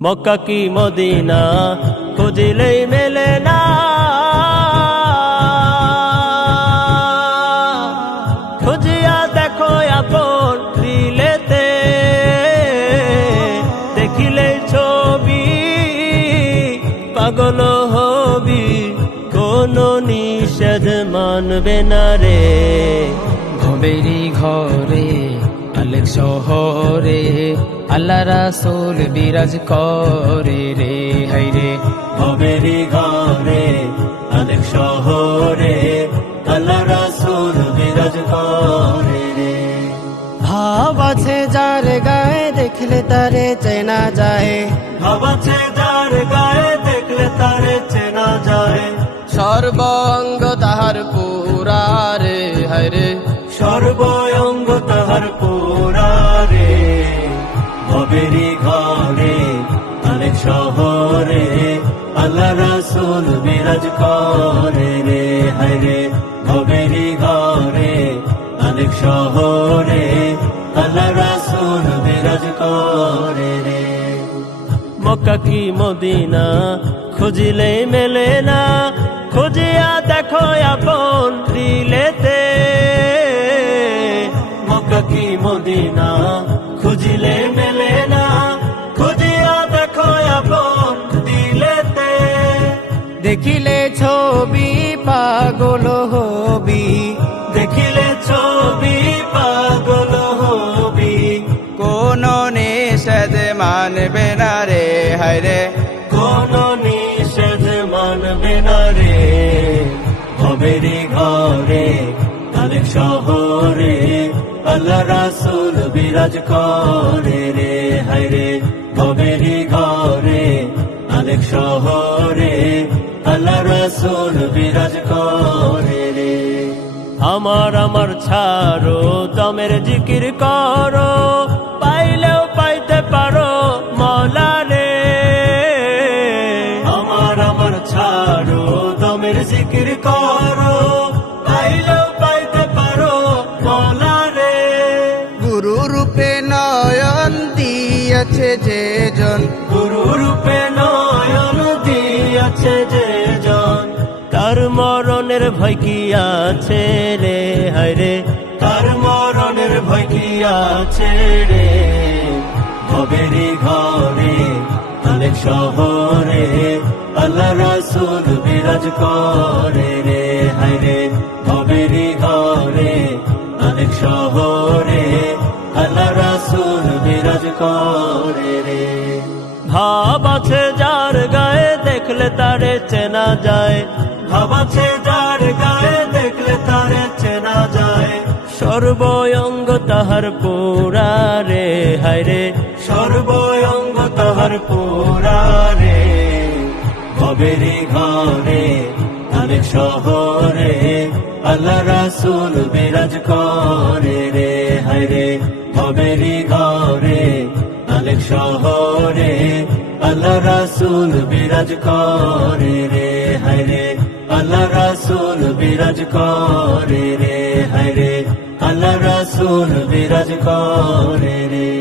মক্কা কি মদিনা খুঁজিলেই মেলে না, খুঁজিয়া দেখো আপন দিলেতে, দেখিলেই ছবি পাগল হবি, কোনো নিষেধ মানবে না রে। ভবেরি ঘরে আলেক শহরে আল্লাহ রাসূল বিরাজ করে রে, হায়রে ভবেরি ঘরে আলেক শহরে আল্লাহ রাসূল বিরাজ করে রে। ভাব আছে যার গায়ে দেখলে তারে চেনা যায়, ভাব আছে যার গায়ে দেখলে তারে চেনা যায়, সর্বাঙ্গ তাহার পুরা রে, হায়রে সর্বঙ্গ তাহার পুরা রে। ভবেরি ঘরে আলেক শহরে আল্লাহ রাসূল বিরাজ করে রে, হায়রে ভবেরি ঘরে আলেক শহরে আল্লাহ রাসূল বিরাজ করে রে। মক্কা কি মদিনা খুঁজিলেই মেলে না, খুঁজিয়া দেখো আপন দিলেতে। মক্কা কি মদিনা খুঁজিলে মেলে না, খুঁজিয়া দেখো আপন দিলেতে। দেখিলে ছবি পাগল হবি, দেখিলে ছবি পাগল হবি, কোন নিষেধ মানবে না রে, হায়রে কোনো নিষেধ মানবে না রে। ভবেরি ঘরে আলেক শহরে আল্লাহ রাসূল বিরাজ করে রে, হায়রে ভবেরি ঘরে আলেক শহরে আল্লাহ রাসূল বিরাজ করে রে। আমার ছাড়ো দমের জিকির করো, পাইলেও পাইতে পারো মওলা রে। আমার ছাড়ো দমের জিকির করো, পাইলেও পাইতে পারো মওলা রে। গুরু রূপে নয়ন দিয়েছে যে জন, গুরু রূপে নয়ন দিয়াছে যে জন, তার মরণের ভয় কি আছে রে, হায়রে তার মরণের ভয় কি আছে রে। ভবেরি ঘরে আলেক শহরে আল্লাহ রাসূল বিরাজ করে রে, হায়রে ভবেরি ঘরে আলেক শহরে আল্লাহ রাসূল বিরাজ করে রে। ভাব আছে যার গায়ে দেখলে তারে চেনা যায়, ভাব আছে যার গায়ে দেখলে তারে চেনা যায়, সর্বঙ্গ তাহার পুরা রে, হায়রে সর্বঙ্গ তাহার পুরা রে। ভবেরি ঘরে আলেক শহরে আল্লাহ রাসূল বিরাজ করে রে, হায়রে ভবেরি ঘরে আলেক শহরে আল্লাহ রাসূল বিরাজ করে রে, হায়রে আল্লাহ রাসূল বিরাজ করে রে, হায়রে আল্লাহ রাসূল বিরাজ করে রে।